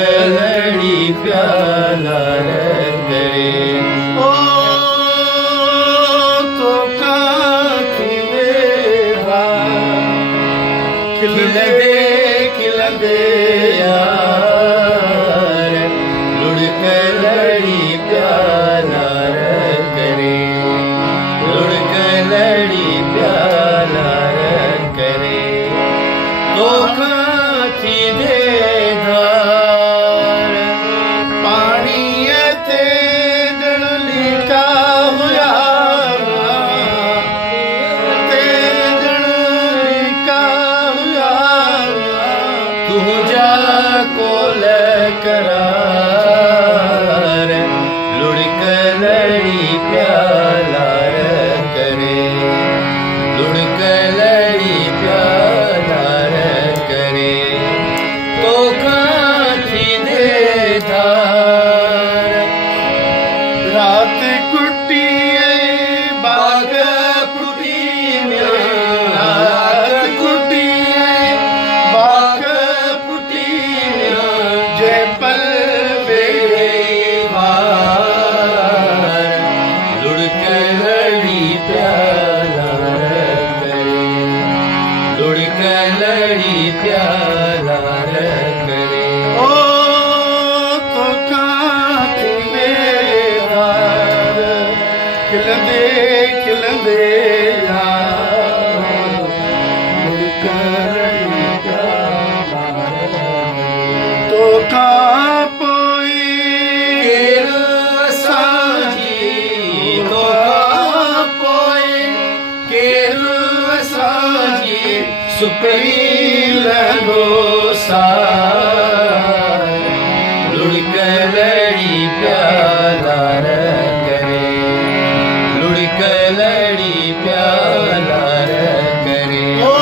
लड़ी प्याला करे ओ तो काठी मेरा खिल दे यार लुढ़क लड़ी प्याला करे लुढ़क लड़ी प्याला करे तो काठी दे तुझा कोल करार लुढ़क लड़ी प्याला करे लुढ़क लड़ी प्याला करे तो काठी दे धार रात कुटी बाग कुटी लुढ़क लड़ी प्याला करे ओ तो काठी मेरा खिलंदे यार लुढ़क लड़ी प्याला तो का पोई केरु असांजी तो का पोई केरु असांजी सुपरी लगो सार लुढ़क लड़ी प्याला करे लुढ़क लड़ी प्याला करे ओ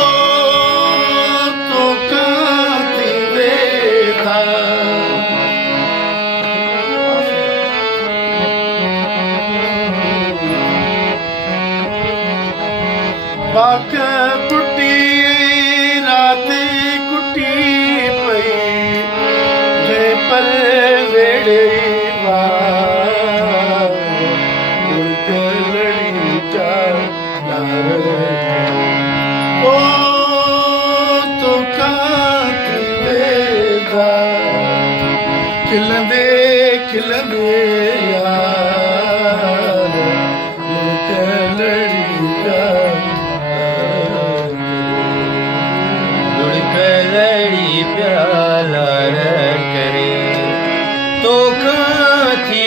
तो काठी देखा बाक कुटी राते कुटी पई जे पर वेड़े लुढ़क लड़ी प्याला ओ तो काठी वेदा खिलंदे यार लुढ़क लड़ी लड़ी प्याला करे तो काठी